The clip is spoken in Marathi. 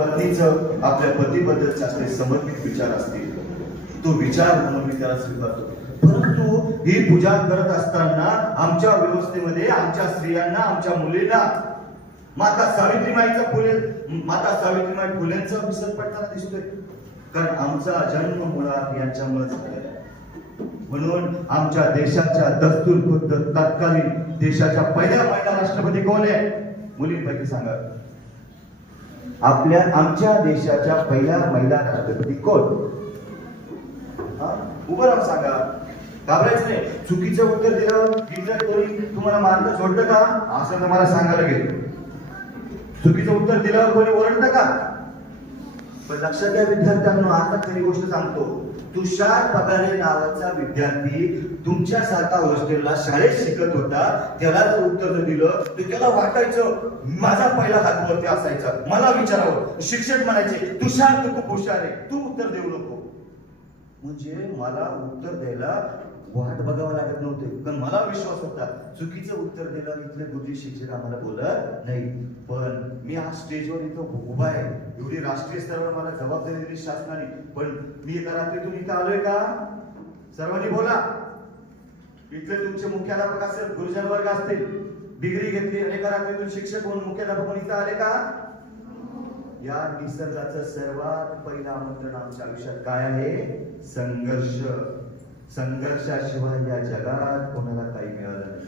पत्नीचं आपल्या पतीबद्दलचे असले समर्पित विचार असतील, तो विचार म्हणून मी त्याला स्वीकारतो. परंतु ही पूजा करत असताना आमच्या व्यवस्थेमध्ये आमच्या स्त्रियांना, आमच्या मुलींना माता सावित्रीबाई फुलेंचा विसर पडताना दिसतोय. कारण आमचा जन्म मुळात यांच्यामुळे झालेला आहे. म्हणून आमच्या देशाच्या दस्तूर खुद्द तत्कालीन देशाच्या पहिल्या महिला राष्ट्रपती कोण आहे? मुलींपैकी सांगा. आमच्या देशाच्या पहिल्या महिला राष्ट्रपती कोण? उभं राहून सांगा. घाबरायचं नाही. चुकीचं उत्तर दिलं की जर कोणी तुम्हाला मार्ग सोडतं का असं तर मला सांगायला गेलं. चुकीचं उत्तर दिलं कोणी ओरडतं का? पण लक्षात घ्या विद्यार्थ्यांनो, आता खरी गोष्ट सांगतो. तुषार पगारे नावाचा विद्यार्थी तुमच्यासारखा हॉस्टेलला शाळेत शिकत होता. त्याला जर उत्तर दिलं तर त्याला वाटायचं माझा पहिला हात वरती असायचा, मला विचारावं. शिक्षक म्हणायचे तुषार तू खूप हुशार आहे, तू उत्तर देऊ नको. म्हणजे मला उत्तर द्यायला वाट बघावं लागत नव्हते, कारण मला विश्वास होता चुकीचं उत्तर दिलं इथले बुद्धी शिक्षक आम्हाला बोलत नाही. पण मी आज स्टेजवर इथं उभा आहे, एवढी राष्ट्रीय स्तरावर मला जबाबदारी दिली शासनाने. पण मी एका रात्रीतून इथं आलोय का? सर्वांनी बोला. इथले तुमचे मुख्याध्यापक असेल, गुरुजन वर्ग असतील, डिग्री घेतली आणि एका रात्रीतून शिक्षक म्हणून मुख्याध्यापक म्हणून इथं आले का? या निसर्गाचं सर्वात पहिलं आमंत्रण आमच्या आयुष्यात काय आहे? संघर्ष. संघर्षाशिवाय या जगात कोणाला काही मिळालं नाही.